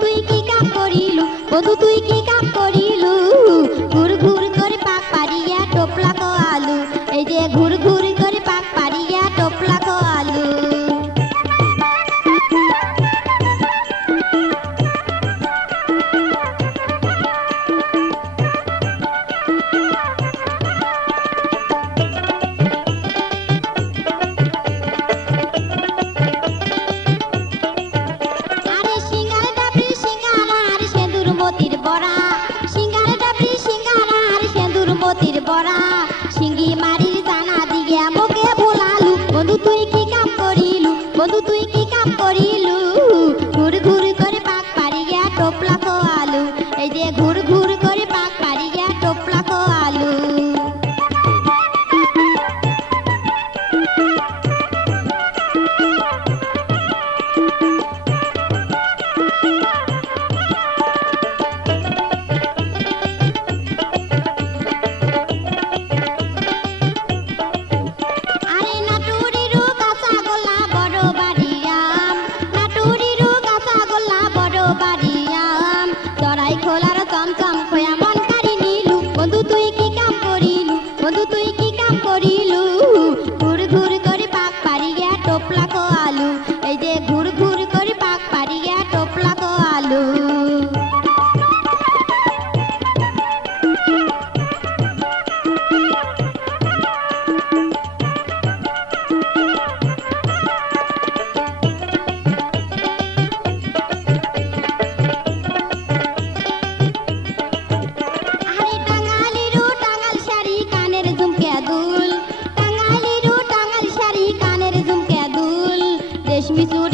তুই কি কাম করিলু, বন্ধু তুই কি কাম করিলু, ঘুর ঘুর করে পাক পারিয়া টোপলা কো আলু, এই যে ঘুর ঘুর করে পাক পারিয়া টোপলা কো আলু। আরে সিঙ্গার ডাবরি সিঙ্গারা আর সেন্দুর মতির বড়া, সিঙ্গার ডাবরি সিঙ্গারা আর সেন্দুর মতির বড়া, সিঙ্গি মারির জানা দিগে মোকে ভোলালু, বন্ধু তুই কি কাম করিলু, বন্ধু তুই কি কাম করিলু, ঘুর ঘুর করে পাক পারিয়া টোপলা কো আলু, এই যে ঘুর ঘুর করে পাক পারিয়া টোপলা কো আলু। আরে নাটুরিরু কাঁচা গোল্লা বড় বাড়িয়াম, নাটুরিরু কাঁচা গোল্লা বড় বাড়িয়াম, চড়াই খোলার চমচম খোয়া মন কারি নিলু, বন্ধু তুই কি কাম করিলু, বন্ধু তুই কি কাম করিলু, ঘুর ঘুর করে পাক পারিয়া টোপলা কো আলু, এই যে ঘুর ঘুর করে পাক পারিয়া টোপলা কো আলু। আরে টাঙ্গালিরু টাঙ্গাল শাড়ি কানের ঝুমকে দুল, টাঙ্গালিরু টাঙ্গাল শাড়ি কানের ঝুমকে দুল, রেশমি চূড়া